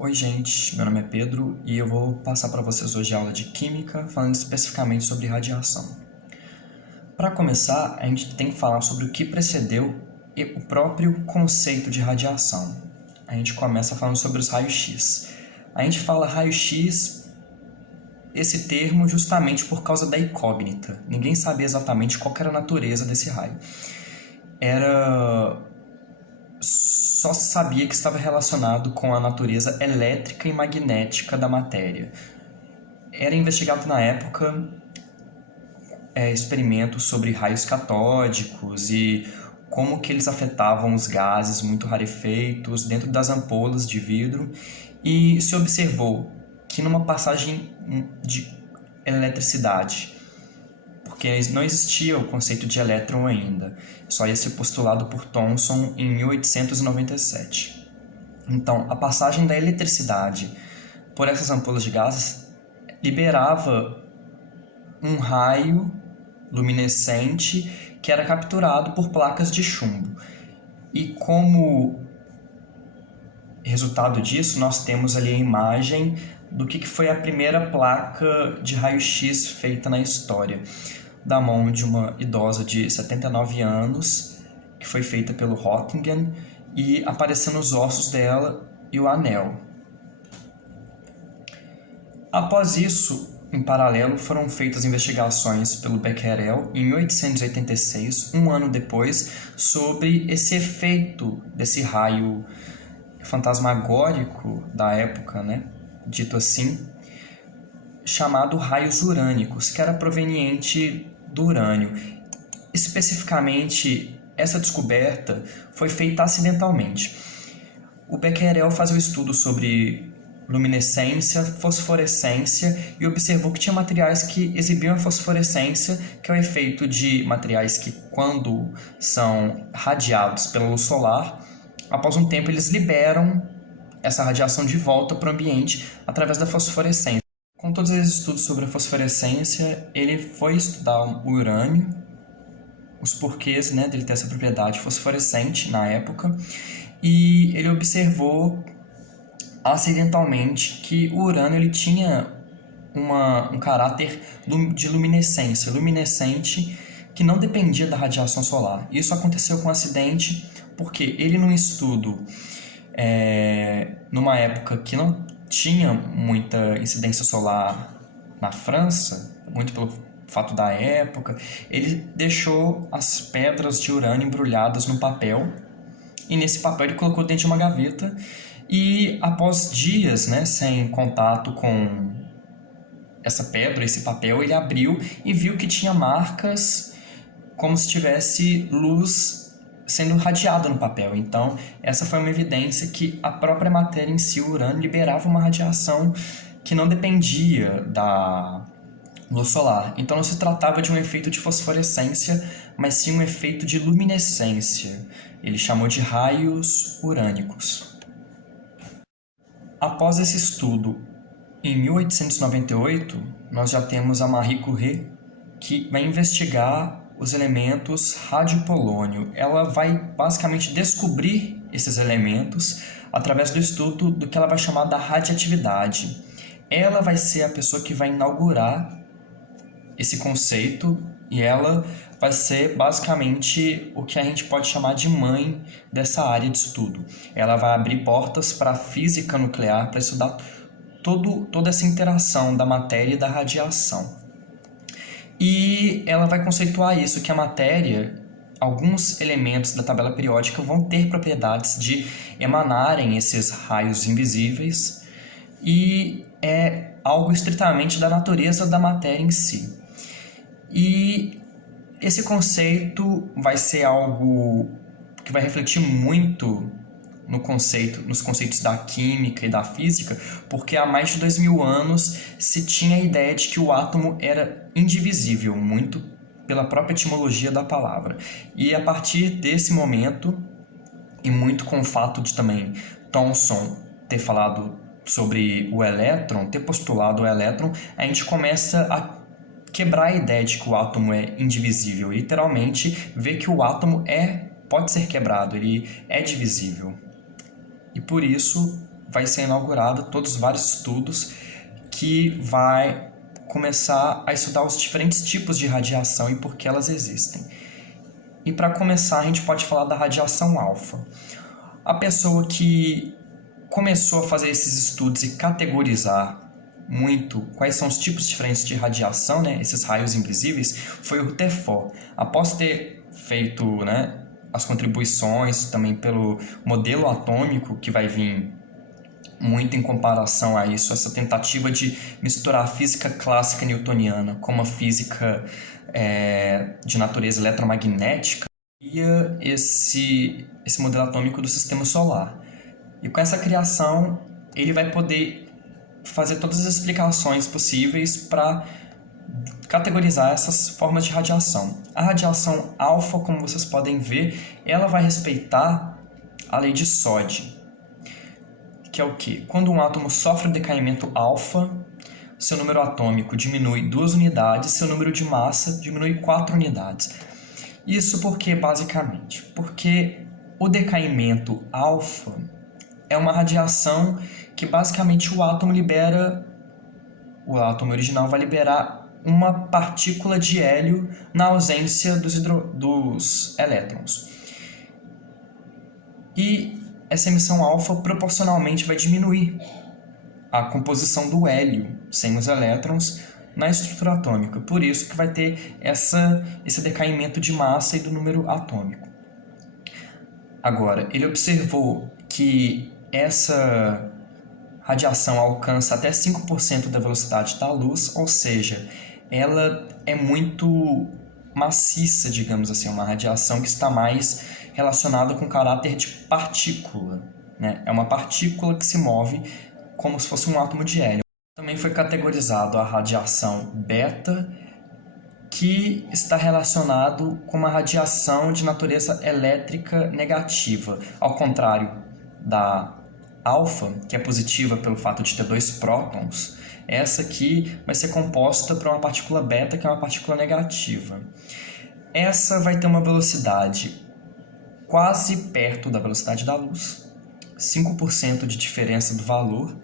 Oi gente, meu nome é Pedro e eu vou passar para vocês hoje a aula de Química, falando especificamente sobre radiação. Para começar, a gente tem que falar sobre o que precedeu e o próprio conceito de radiação. A gente começa falando sobre os raios-x. A gente fala raio-x, esse termo, justamente por causa da incógnita. Ninguém sabia exatamente qual era a natureza desse raio. Só se sabia que estava relacionado com a natureza elétrica e magnética da matéria. Era investigado na época experimentos sobre raios catódicos e como que eles afetavam os gases muito rarefeitos dentro das ampolas de vidro, e se observou que numa passagem de eletricidade, porque não existia o conceito de elétron ainda, só ia ser postulado por Thomson em 1897. Então, a passagem da eletricidade por essas ampolas de gases liberava um raio luminescente que era capturado por placas de chumbo. E como resultado disso, nós temos ali a imagem do que foi a primeira placa de raio-x feita na história, da mão de uma idosa de 79 anos, que foi feita pelo Röntgen, e aparecendo os ossos dela e o anel. Após isso, em paralelo, foram feitas investigações pelo Becquerel em 1886, um ano depois, sobre esse efeito desse raio fantasmagórico da época, dito assim, chamado raios urânicos, que era proveniente do urânio. Especificamente, essa descoberta foi feita acidentalmente. O Becquerel fazia um estudo sobre luminescência, fosforescência, e observou que tinha materiais que exibiam a fosforescência, que é o efeito de materiais que, quando são radiados pela luz solar, após um tempo eles liberam essa radiação de volta para o ambiente através da fosforescência. Com todos esses estudos sobre a fosforescência, ele foi estudar o urânio, os porquês dele ter essa propriedade fosforescente na época, e ele observou acidentalmente que o urânio ele tinha um caráter de luminescência, luminescente, que não dependia da radiação solar. Isso aconteceu com um acidente porque ele, num estudo numa época que não tinha muita incidência solar na França, muito pelo fato da época, ele deixou as pedras de urânio embrulhadas no papel, e nesse papel ele colocou dentro de uma gaveta, e após dias sem contato com essa pedra, esse papel, ele abriu e viu que tinha marcas como se tivesse luz sendo radiada no papel. Então, essa foi uma evidência que a própria matéria em si, o urânio, liberava uma radiação que não dependia da luz solar. Então, não se tratava de um efeito de fosforescência, mas sim um efeito de luminescência. Ele chamou de raios urânicos. Após esse estudo, em 1898, nós já temos a Marie Curie, que vai investigar os elementos rádio-polônio. Ela vai basicamente descobrir esses elementos através do estudo do que ela vai chamar da radiatividade. Ela vai ser a pessoa que vai inaugurar esse conceito, e ela vai ser basicamente o que a gente pode chamar de mãe dessa área de estudo. Ela vai abrir portas para a física nuclear, para estudar toda essa interação da matéria e da radiação. E ela vai conceituar isso, que a matéria, alguns elementos da tabela periódica vão ter propriedades de emanarem esses raios invisíveis, e é algo estritamente da natureza da matéria em si. E esse conceito vai ser algo que vai refletir muito nos conceitos da química e da física, porque há mais de 2000 anos se tinha a ideia de que o átomo era indivisível, muito pela própria etimologia da palavra. E a partir desse momento, e muito com o fato de também Thomson ter falado sobre o elétron, ter postulado o elétron, a gente começa a quebrar a ideia de que o átomo é indivisível, e literalmente ver que o átomo pode ser quebrado, ele é divisível. E por isso vai ser inaugurado todos vários estudos que vai começar a estudar os diferentes tipos de radiação e por que elas existem. E para começar, a gente pode falar da radiação alfa. A pessoa que começou a fazer esses estudos e categorizar muito quais são os tipos diferentes de radiação, né, esses raios invisíveis, foi o Rutherford. Após ter feito, né, as contribuições também pelo modelo atômico, que vai vir muito em comparação a isso, essa tentativa de misturar a física clássica newtoniana com a física de natureza eletromagnética, e esse modelo atômico do sistema solar. E com essa criação, ele vai poder fazer todas as explicações possíveis para categorizar essas formas de radiação. A radiação alfa, como vocês podem ver, ela vai respeitar a lei de Soddy, que é o quê? Quando um átomo sofre um decaimento alfa, seu número atômico diminui 2 unidades, seu número de massa diminui 4 unidades. Isso porque, basicamente, porque o decaimento alfa é uma radiação que basicamente o átomo original vai liberar uma partícula de hélio na ausência dos elétrons. E essa emissão alfa proporcionalmente vai diminuir a composição do hélio sem os elétrons na estrutura atômica. Por isso que vai ter esse decaimento de massa e do número atômico. Agora, ele observou que essa radiação alcança até 5% da velocidade da luz, ou seja, ela é muito maciça, digamos assim, uma radiação que está mais relacionada com o caráter de partícula, né? É uma partícula que se move como se fosse um átomo de hélio. Também foi categorizado a radiação beta, que está relacionado com uma radiação de natureza elétrica negativa, ao contrário da alfa, que é positiva pelo fato de ter 2 prótons. Essa aqui vai ser composta por uma partícula beta, que é uma partícula negativa. Essa vai ter uma velocidade quase perto da velocidade da luz, 5% de diferença do valor,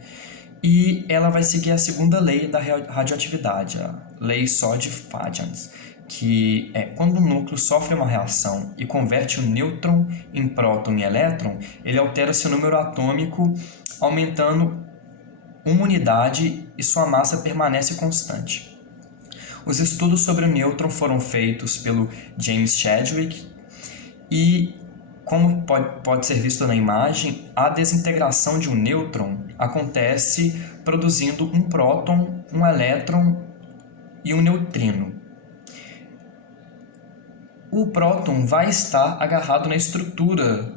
e ela vai seguir a segunda lei da radioatividade, a lei Soddy-Fadians, que é quando o núcleo sofre uma reação e converte o nêutron em próton e elétron, ele altera seu número atômico, aumentando uma unidade e sua massa permanece constante. Os estudos sobre o nêutron foram feitos pelo James Chadwick e, como pode ser visto na imagem, a desintegração de um nêutron acontece produzindo um próton, um elétron e um neutrino. O próton vai estar agarrado na estrutura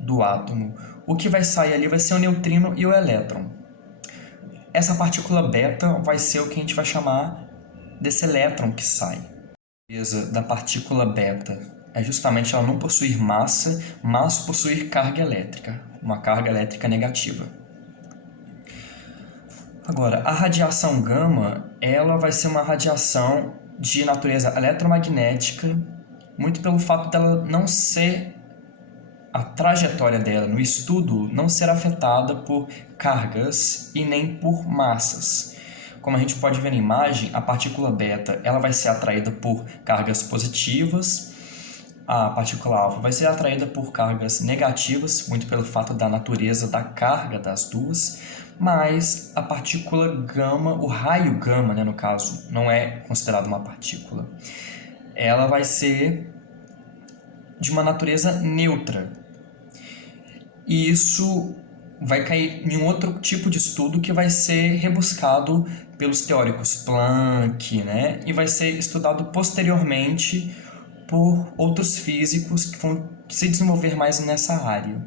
do átomo. O que vai sair ali vai ser o neutrino e o elétron. Essa partícula beta vai ser o que a gente vai chamar desse elétron que sai. A beleza da partícula beta é justamente ela não possuir massa, mas possuir carga elétrica, uma carga elétrica negativa. Agora, a radiação gama, ela vai ser uma radiação de natureza eletromagnética, muito pelo fato dela não ser, a trajetória dela no estudo não ser afetada por cargas e nem por massas. Como a gente pode ver na imagem, a partícula beta ela vai ser atraída por cargas positivas, a partícula alfa vai ser atraída por cargas negativas, muito pelo fato da natureza da carga das duas, mas a partícula gama, o raio gama, né, no caso, não é considerado uma partícula. Ela vai ser de uma natureza neutra. E isso vai cair em um outro tipo de estudo que vai ser rebuscado pelos teóricos Planck, né? E vai ser estudado posteriormente por outros físicos que vão se desenvolver mais nessa área.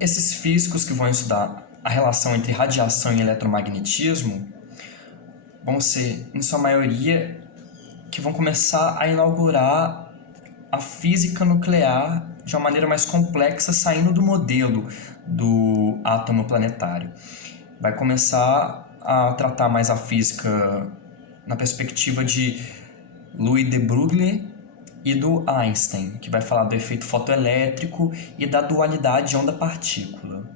Esses físicos que vão estudar a relação entre radiação e eletromagnetismo vão ser, em sua maioria, que vão começar a inaugurar a física nuclear de uma maneira mais complexa, saindo do modelo do átomo planetário. Vai começar a tratar mais a física na perspectiva de Louis de Broglie e do Einstein, que vai falar do efeito fotoelétrico e da dualidade onda-partícula.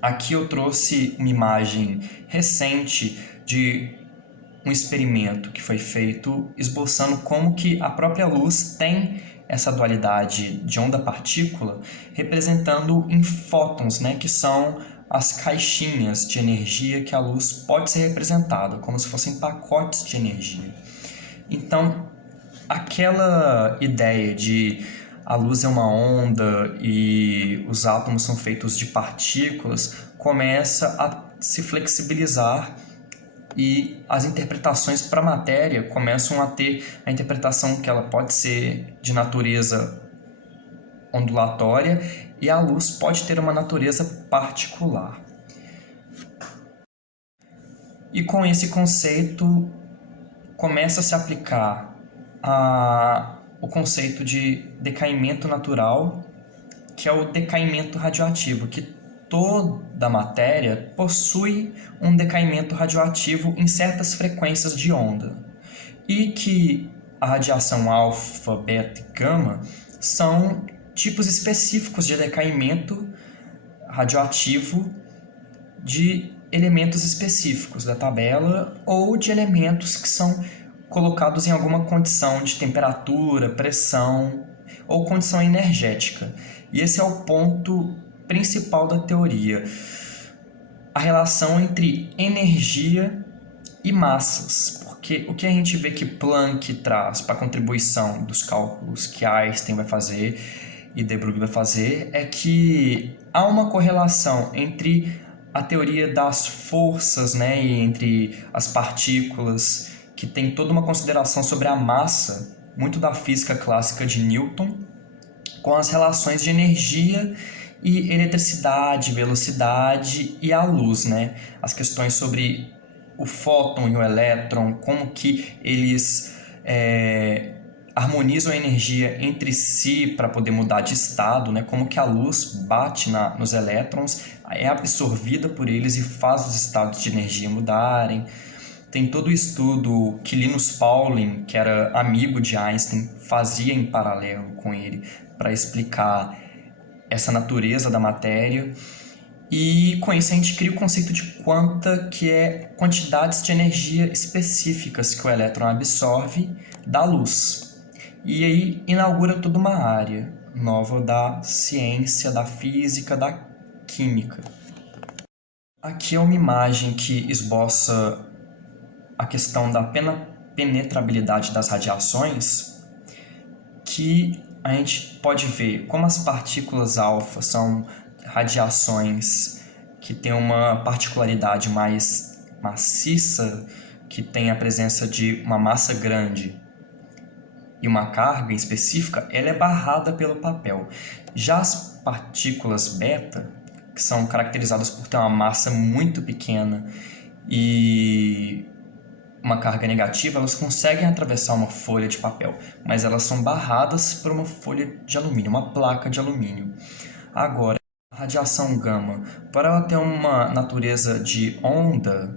Aqui eu trouxe uma imagem recente de um experimento que foi feito esboçando como que a própria luz tem essa dualidade de onda-partícula, representando em fótons, né, que são as caixinhas de energia que a luz pode ser representada, como se fossem pacotes de energia. Então, aquela ideia de a luz é uma onda e os átomos são feitos de partículas começa a se flexibilizar e as interpretações para a matéria começam a ter a interpretação que ela pode ser de natureza ondulatória e a luz pode ter uma natureza particular. E com esse conceito começa a se aplicar o conceito de decaimento natural, que é o decaimento radioativo, que toda matéria possui um decaimento radioativo em certas frequências de onda, e que a radiação alfa, beta e gama são tipos específicos de decaimento radioativo de elementos específicos da tabela ou de elementos que são colocados em alguma condição de temperatura, pressão ou condição energética. E esse é o ponto principal da teoria, a relação entre energia e massas, porque o que a gente vê que Planck traz para a contribuição dos cálculos que Einstein vai fazer e de Broglie vai fazer é que há uma correlação entre a teoria das forças, né, e entre as partículas, que tem toda uma consideração sobre a massa, muito da física clássica de Newton, com as relações de energia e eletricidade, velocidade e a luz, né? As questões sobre o fóton e o elétron, como que eles harmonizam a energia entre si para poder mudar de estado, né? Como que a luz bate nos elétrons, é absorvida por eles e faz os estados de energia mudarem. Tem todo o estudo que Linus Pauling, que era amigo de Einstein, fazia em paralelo com ele para explicar essa natureza da matéria. E com isso a gente cria o conceito de quanta, que é quantidades de energia específicas que o elétron absorve da luz. E aí inaugura toda uma área nova da ciência, da física, da química. Aqui é uma imagem que esboça a questão da penetrabilidade das radiações, que a gente pode ver como as partículas alfa são radiações que têm uma particularidade mais maciça, que tem a presença de uma massa grande e uma carga específica, ela é barrada pelo papel. Já as partículas beta, que são caracterizadas por ter uma massa muito pequena e uma carga negativa, elas conseguem atravessar uma folha de papel, mas elas são barradas por uma folha de alumínio, uma placa de alumínio. Agora, a radiação gama, para ela ter uma natureza de onda,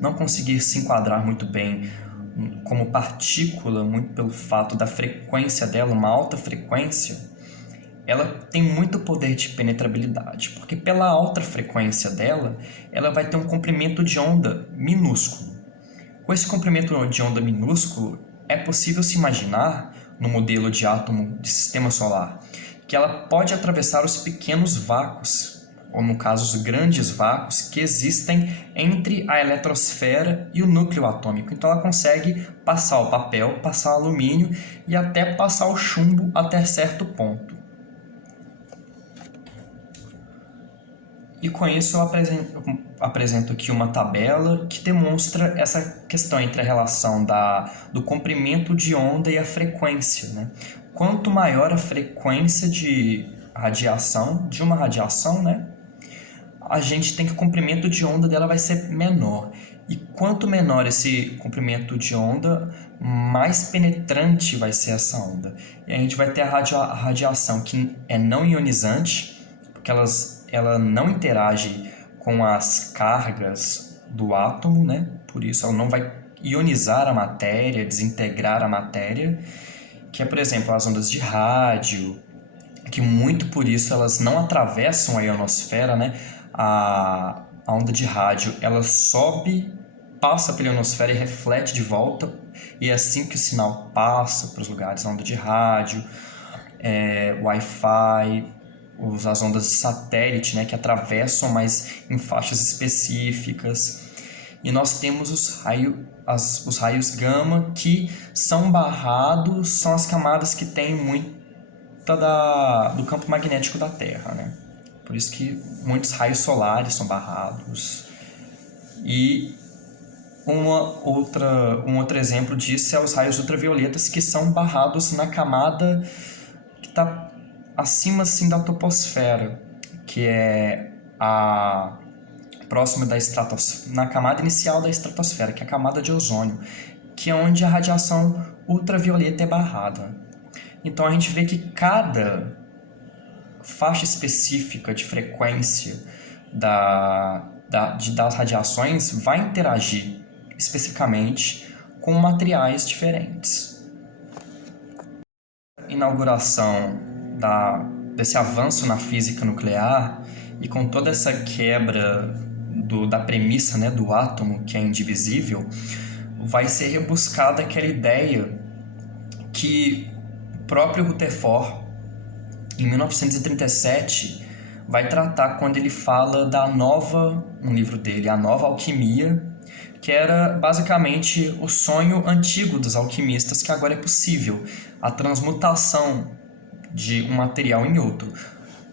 não conseguir se enquadrar muito bem como partícula, muito pelo fato da frequência dela, uma alta frequência, ela tem muito poder de penetrabilidade, porque pela alta frequência dela, ela vai ter um comprimento de onda minúsculo. Com esse comprimento de onda minúsculo, é possível se imaginar, no modelo de átomo de sistema solar, que ela pode atravessar os pequenos vácuos, ou no caso os grandes vácuos, que existem entre a eletrosfera e o núcleo atômico. Então ela consegue passar o papel, passar o alumínio e até passar o chumbo até certo ponto. E com isso eu apresento aqui uma tabela que demonstra essa questão entre a relação do comprimento de onda e a frequência, né? Quanto maior a frequência de uma radiação, né, a gente tem que o comprimento de onda dela vai ser menor. E quanto menor esse comprimento de onda, mais penetrante vai ser essa onda. E a gente vai ter a radiação que é não ionizante, porque ela não interage com as cargas do átomo, né? Por isso ela não vai ionizar a matéria, desintegrar a matéria. que é, por exemplo, as ondas de rádio, que muito por isso elas não atravessam a ionosfera, né? A onda de rádio, ela sobe, passa pela ionosfera e reflete de volta, e é assim que o sinal passa para os lugares. A onda de rádio, Wi-Fi, as ondas de satélite, né, que atravessam, mas em faixas específicas. E nós temos os raios gama, que são barrados, são as camadas que têm muita do campo magnético da Terra, né? Por isso que muitos raios solares são barrados. E um outro exemplo disso é os raios ultravioletas, que são barrados na camada que está acima assim, da troposfera, que é a próxima da estratosfera, na camada inicial da estratosfera, que é a camada de ozônio, que é onde a radiação ultravioleta é barrada. Então a gente vê que cada faixa específica de frequência das radiações vai interagir especificamente com materiais diferentes. A inauguração desse avanço na física nuclear e com toda essa quebra da premissa, né, do átomo, que é indivisível, vai ser rebuscada aquela ideia que o próprio Rutherford, em 1937, vai tratar quando ele fala no livro dele, A Nova Alquimia, que era basicamente o sonho antigo dos alquimistas, que agora é possível, a transmutação de um material em outro.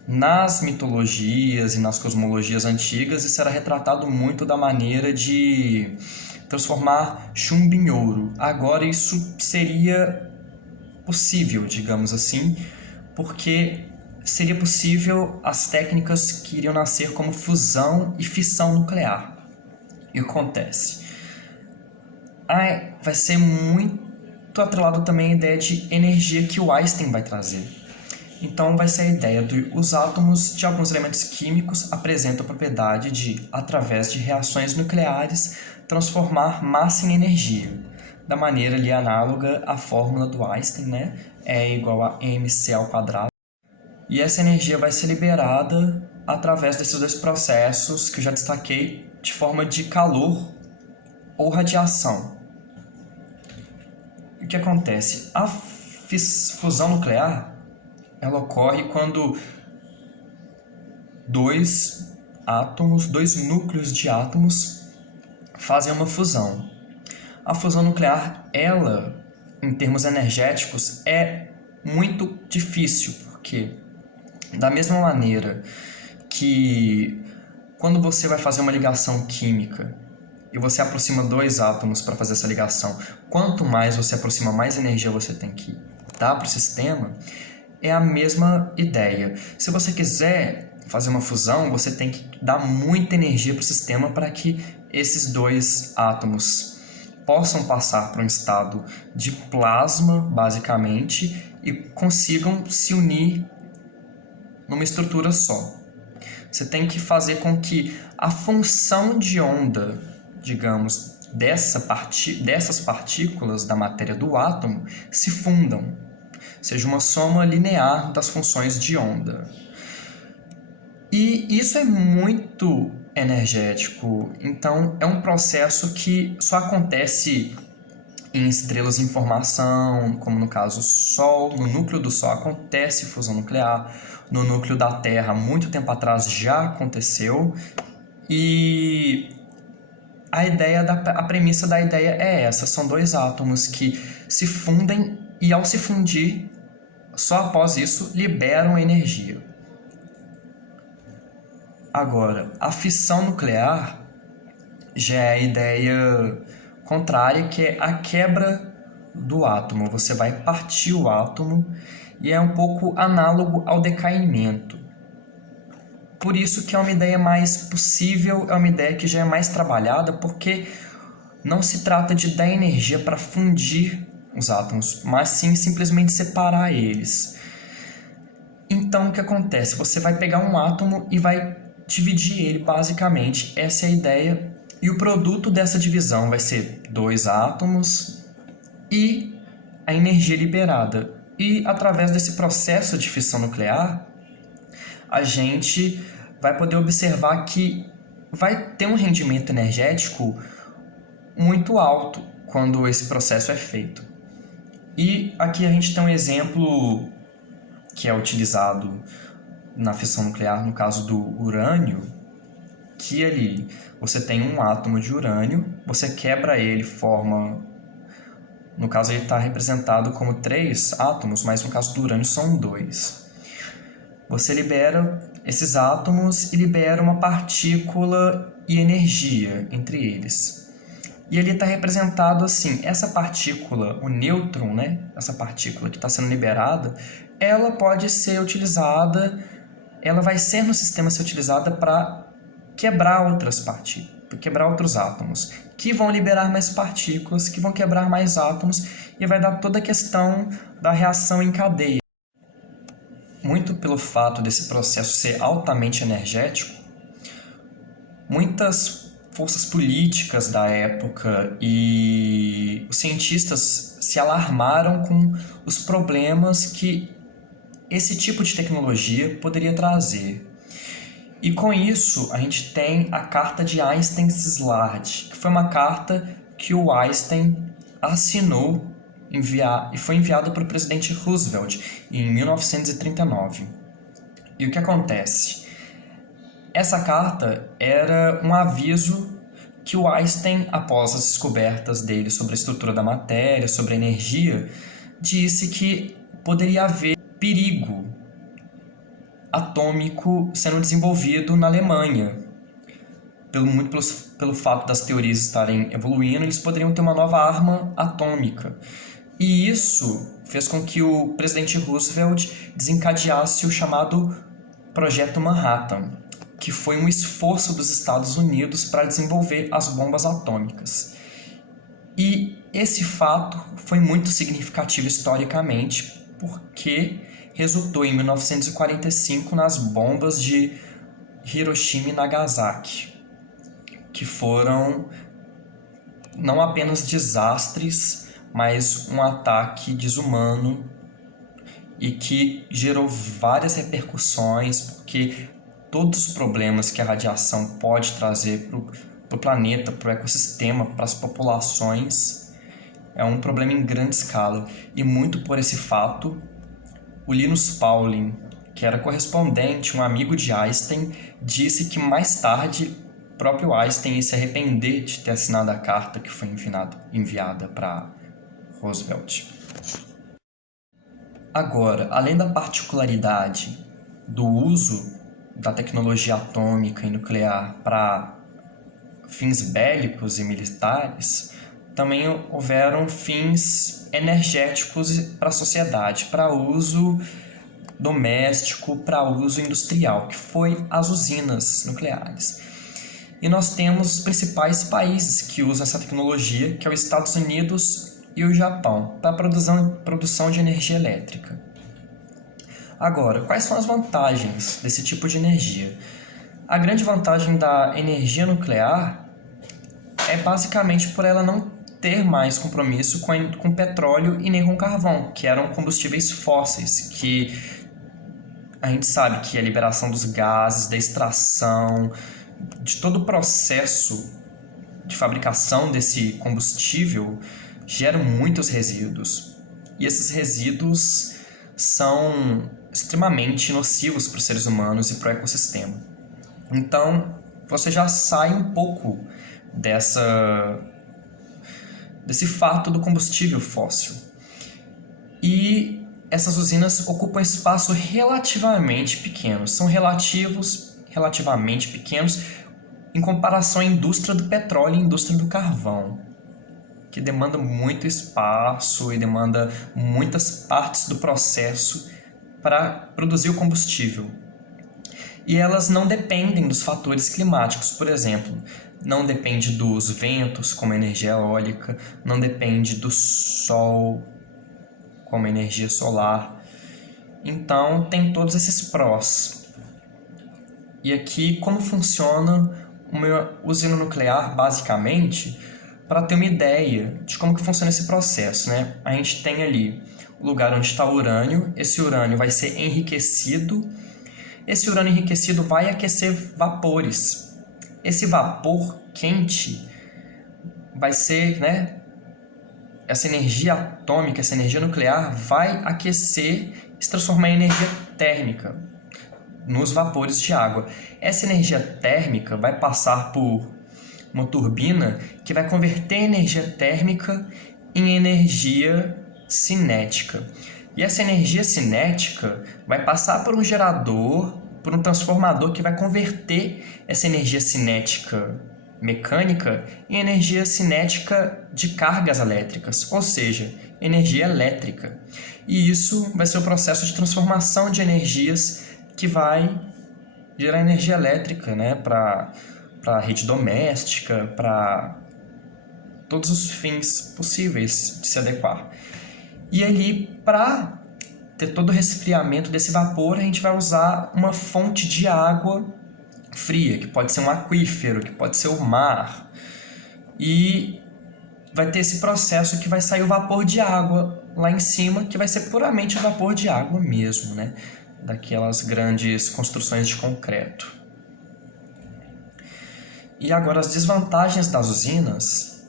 Nas mitologias e nas cosmologias antigas, isso era retratado muito da maneira de transformar chumbo em ouro. Agora isso seria possível, digamos assim, porque seria possível as técnicas que iriam nascer como fusão e fissão nuclear. E o que acontece? Vai ser muito atrelado também a ideia de energia que o Einstein vai trazer. Então vai ser a ideia de os átomos de alguns elementos químicos apresentam a propriedade de, através de reações nucleares, transformar massa em energia. Da maneira ali análoga à fórmula do Einstein, né? É igual a mc². E essa energia vai ser liberada através desses dois processos que eu já destaquei, de forma de calor ou radiação. E o que acontece? A fusão nuclear, ela ocorre quando dois núcleos de átomos fazem uma fusão. A fusão nuclear, ela, em termos energéticos, é muito difícil, porque da mesma maneira que quando você vai fazer uma ligação química e você aproxima dois átomos para fazer essa ligação, quanto mais você aproxima, mais energia você tem que dar para o sistema. É a mesma ideia. Se você quiser fazer uma fusão, você tem que dar muita energia para o sistema para que esses dois átomos possam passar para um estado de plasma, basicamente, e consigam se unir numa estrutura só. Você tem que fazer com que a função de onda, digamos, dessas partículas da matéria do átomo se fundam, seja uma soma linear das funções de onda. E isso é muito energético, então é um processo que só acontece em estrelas em formação, como no caso o Sol. No núcleo do Sol acontece fusão nuclear, no núcleo da Terra, muito tempo atrás, já aconteceu, e a premissa da ideia é essa: são dois átomos que se fundem e, ao se fundir, só após isso, liberam energia. Agora, a fissão nuclear já é a ideia contrária, que é a quebra do átomo. Você vai partir o átomo e é um pouco análogo ao decaimento. Por isso que é uma ideia mais possível, é uma ideia que já é mais trabalhada, porque não se trata de dar energia para fundir os átomos, mas sim simplesmente separar eles. Então o que acontece? Você vai pegar um átomo e vai dividir ele, basicamente. Essa é a ideia. E o produto dessa divisão vai ser dois átomos e a energia liberada. E através desse processo de fissão nuclear, a gente vai poder observar que vai ter um rendimento energético muito alto quando esse processo é feito. E aqui a gente tem um exemplo que é utilizado na fissão nuclear, no caso do urânio, que ali você tem um átomo de urânio, você quebra ele, forma... No caso ele está representado como 3 átomos, mas no caso do urânio são 2. Você libera esses átomos e libera uma partícula e energia entre eles. E ele está representado assim, essa partícula, o nêutron, né? Essa partícula que está sendo liberada, ela pode ser utilizada, ela vai ser no sistema ser utilizada para quebrar outras partículas, quebrar outros átomos, que vão liberar mais partículas, que vão quebrar mais átomos, e vai dar toda a questão da reação em cadeia. Muito pelo fato desse processo ser altamente energético, muitas forças políticas da época e os cientistas se alarmaram com os problemas que esse tipo de tecnologia poderia trazer. E com isso, a gente tem a carta de Einstein-Szilard, que foi uma carta que o Einstein assinou e foi enviada para o presidente Roosevelt em 1939. E o que acontece? Essa carta era um aviso que o Einstein, após as descobertas dele sobre a estrutura da matéria, sobre a energia, disse que poderia haver perigo atômico sendo desenvolvido na Alemanha. Muito pelo fato das teorias estarem evoluindo, eles poderiam ter uma nova arma atômica. E isso fez com que o presidente Roosevelt desencadeasse o chamado Projeto Manhattan, que foi um esforço dos Estados Unidos para desenvolver as bombas atômicas. E esse fato foi muito significativo historicamente, porque resultou em 1945 nas bombas de Hiroshima e Nagasaki, que foram não apenas desastres, mas um ataque desumano e que gerou várias repercussões, porque todos os problemas que a radiação pode trazer para o planeta, para o ecossistema, para as populações, é um problema em grande escala. E muito por esse fato, o Linus Pauling, que era correspondente, um amigo de Einstein, disse que mais tarde o próprio Einstein ia se arrepender de ter assinado a carta que foi enviada para Roosevelt. Agora, além da particularidade do uso da tecnologia atômica e nuclear para fins bélicos e militares, também houveram fins energéticos para a sociedade, para uso doméstico, para uso industrial, que foi as usinas nucleares. E nós temos os principais países que usam essa tecnologia, que é os Estados Unidos e o Japão, para a produção de energia elétrica. Agora, quais são as vantagens desse tipo de energia? A grande vantagem da energia nuclear é basicamente por ela não ter mais compromisso com petróleo e nem com carvão, que eram combustíveis fósseis, que a gente sabe que a liberação dos gases, da extração, de todo o processo de fabricação desse combustível geram muitos resíduos. E esses resíduos são extremamente nocivos para os seres humanos e para o ecossistema. Então, você já sai um pouco desse fato do combustível fóssil. E essas usinas ocupam espaço relativamente pequeno. São relativamente pequenos em comparação à indústria do petróleo e à indústria do carvão, que demanda muito espaço e demanda muitas partes do processo para produzir o combustível. E elas não dependem dos fatores climáticos, por exemplo, não depende dos ventos, como a energia eólica, não depende do sol, como a energia solar. Então, tem todos esses prós. E aqui, como funciona uma usina nuclear, basicamente, para ter uma ideia de como que funciona esse processo, né? A gente tem ali o lugar onde está o urânio, esse urânio vai ser enriquecido, esse urânio enriquecido vai aquecer vapores. Esse vapor quente vai ser, né, essa energia atômica, essa energia nuclear vai aquecer e se transformar em energia térmica nos vapores de água. Essa energia térmica vai passar por uma turbina que vai converter energia térmica em energia cinética. E essa energia cinética vai passar por um gerador, por um transformador que vai converter essa energia cinética mecânica em energia cinética de cargas elétricas, ou seja, energia elétrica. E isso vai ser o processo de transformação de energias que vai gerar energia elétrica, né, para a rede doméstica, para todos os fins possíveis de se adequar. E ali, para ter todo o resfriamento desse vapor, a gente vai usar uma fonte de água fria, que pode ser um aquífero, que pode ser o mar. E vai ter esse processo que vai sair o vapor de água lá em cima, que vai ser puramente o vapor de água mesmo, né? Daquelas grandes construções de concreto. E agora, as desvantagens das usinas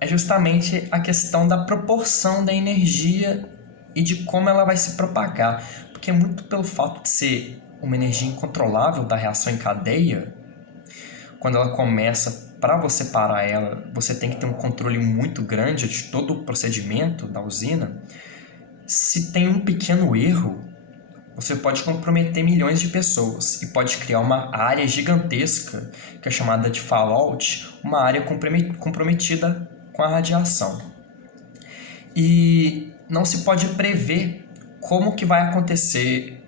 é justamente a questão da proporção da energia e de como ela vai se propagar. Porque muito pelo fato de ser uma energia incontrolável da reação em cadeia, quando ela começa, para você parar ela, você tem que ter um controle muito grande de todo o procedimento da usina. Se tem um pequeno erro, você pode comprometer milhões de pessoas e pode criar uma área gigantesca, que é chamada de fallout, uma área comprometida com a radiação. E não se pode prever como que vai acontecer,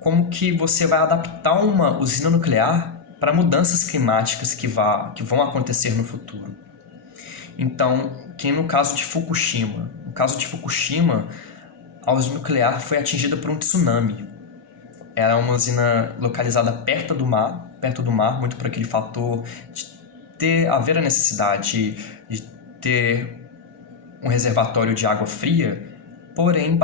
como que você vai adaptar uma usina nuclear para mudanças climáticas que vão acontecer no futuro. Então, que no caso de Fukushima, a usina nuclear foi atingida por um tsunami. Era uma usina localizada perto do mar, muito por aquele fator de haver a necessidade de ter um reservatório de água fria, porém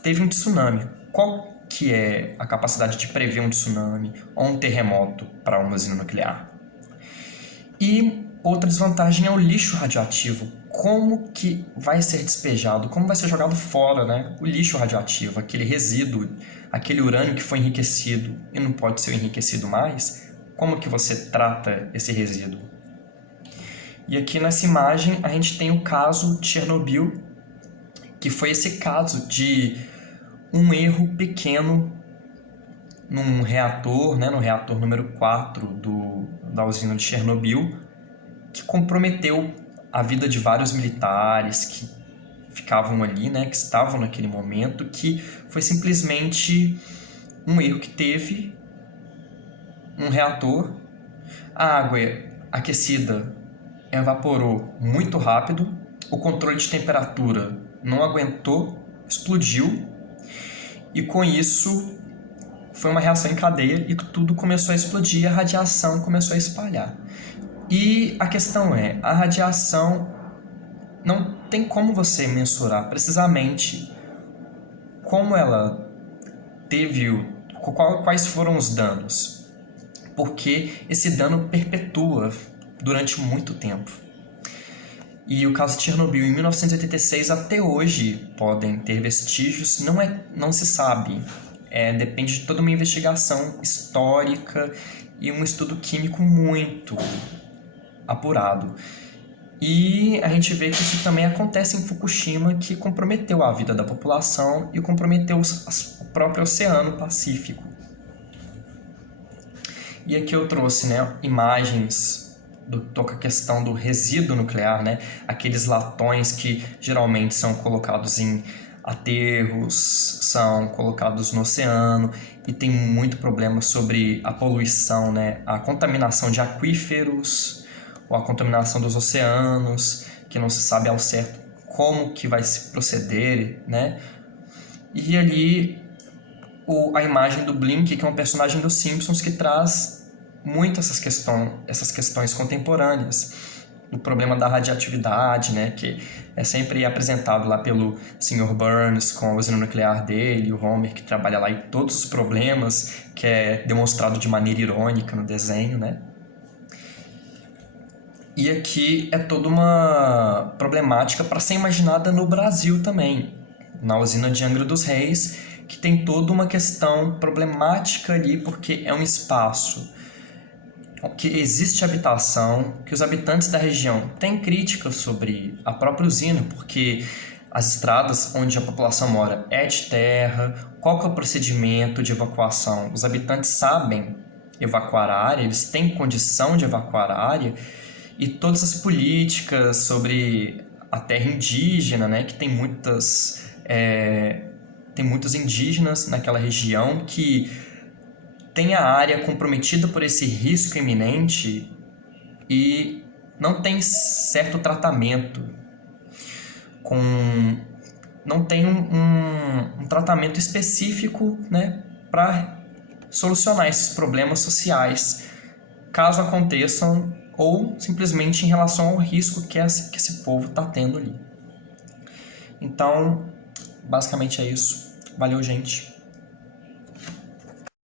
teve um tsunami. Qual que é a capacidade de prever um tsunami ou um terremoto para uma usina nuclear? E outra desvantagem é o lixo radioativo. Como que vai ser despejado, como vai ser jogado fora, né? O lixo radioativo, aquele resíduo, aquele urânio que foi enriquecido e não pode ser enriquecido mais, como que você trata esse resíduo? E aqui nessa imagem a gente tem o caso de Chernobyl, que foi esse caso de um erro pequeno num reator, né, no reator número 4 da usina de Chernobyl, que comprometeu a vida de vários militares que ficavam ali, né, que estavam naquele momento, que foi simplesmente um erro que teve um reator, a água aquecida evaporou muito rápido, o controle de temperatura não aguentou, explodiu, e com isso foi uma reação em cadeia e tudo começou a explodir e a radiação começou a espalhar. E a questão é, a radiação não tem como você mensurar precisamente como ela teve, quais foram os danos, porque esse dano perpetua durante muito tempo. E o caso de Chernobyl, em 1986, até hoje podem ter vestígios, não se sabe. Depende de toda uma investigação histórica e um estudo químico muito apurado. E a gente vê que isso também acontece em Fukushima, que comprometeu a vida da população e comprometeu o próprio Oceano Pacífico. E aqui eu trouxe, né, imagens toca a questão do resíduo nuclear, né? Aqueles latões que geralmente são colocados em aterros, são colocados no oceano, e tem muito problema sobre a poluição, né? A contaminação de aquíferos, ou a contaminação dos oceanos, que não se sabe ao certo como que vai se proceder, né? E ali a imagem do Blink, que é um personagem dos Simpsons, que traz muito essas questões contemporâneas, o problema da radioatividade, né, que é sempre apresentado lá pelo Sr. Burns com a usina nuclear dele, o Homer que trabalha lá, e todos os problemas que é demonstrado de maneira irônica no desenho, né? E aqui é toda uma problemática para ser imaginada no Brasil também, na usina de Angra dos Reis, que tem toda uma questão problemática ali, porque é um espaço que existe habitação, que os habitantes da região têm críticas sobre a própria usina, porque as estradas onde a população mora é de terra, qual que é o procedimento de evacuação? Os habitantes sabem evacuar a área, eles têm condição de evacuar a área, e todas as políticas sobre a terra indígena, né, que tem muitos indígenas naquela região que tem a área comprometida por esse risco iminente e não tem certo tratamento, não tem um tratamento específico, né, para solucionar esses problemas sociais, caso aconteçam, ou simplesmente em relação ao risco que esse povo está tendo ali. Então, basicamente é isso. Valeu, gente!